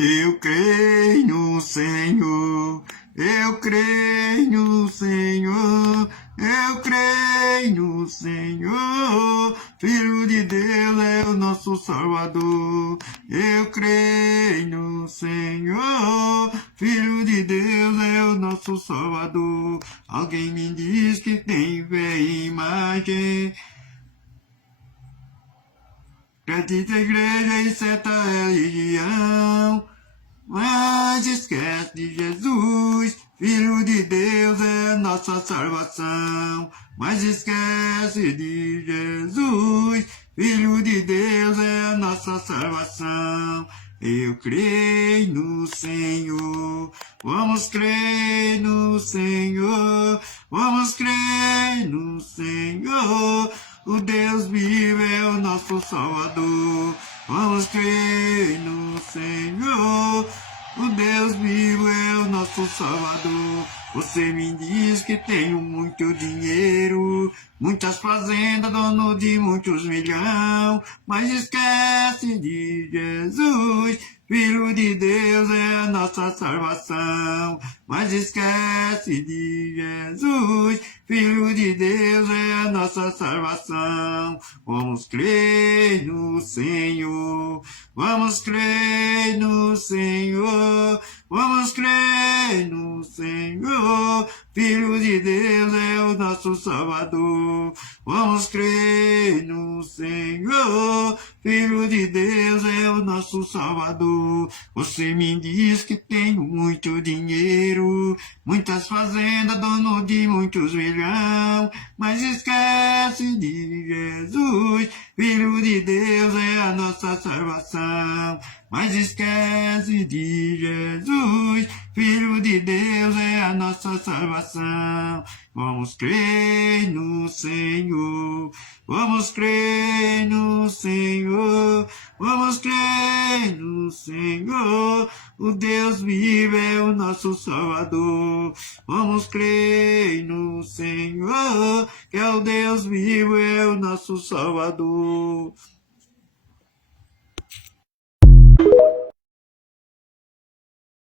Eu creio no Senhor, eu creio no Senhor, eu creio no Senhor. Filho de Deus é o nosso Salvador. Eu creio no Senhor, Filho de Deus é o nosso Salvador. Alguém me diz que tem fé e imagem. Acredita a igreja e certa religião, mas esquece de Jesus, Filho de Deus é nossa salvação. Mas esquece de Jesus, Filho de Deus é nossa salvação. Eu creio no Senhor, vamos crer no Senhor, vamos crer no Senhor. O Deus vivo é o nosso Salvador. Vamos crer no Senhor. O Deus vivo é o nosso Salvador. Você me diz que tenho muito dinheiro, muitas fazendas, dono de muitos milhões, mas esquece de Jesus. Filho de Deus é a nossa salvação, mas esquece de Jesus. Filho de Deus é a nossa salvação. Vamos crer no Senhor, vamos crer no Senhor, vamos crer no Senhor. Filho de Deus é o nosso Salvador. Vamos crer no Senhor, Filho de Deus é o nosso Salvador. Você me diz que tenho muito dinheiro, muitas fazendas, dono de muitos milhões, mas esquece de Jesus. Filho de Deus é a nossa salvação, mas esquece de Jesus. Filho de Deus é a nossa salvação. Vamos crer no Senhor, vamos crer no Senhor, vamos crer no Senhor. O Deus vivo é o nosso Salvador. Vamos crer no Senhor, que é o Deus vivo é o nosso Salvador.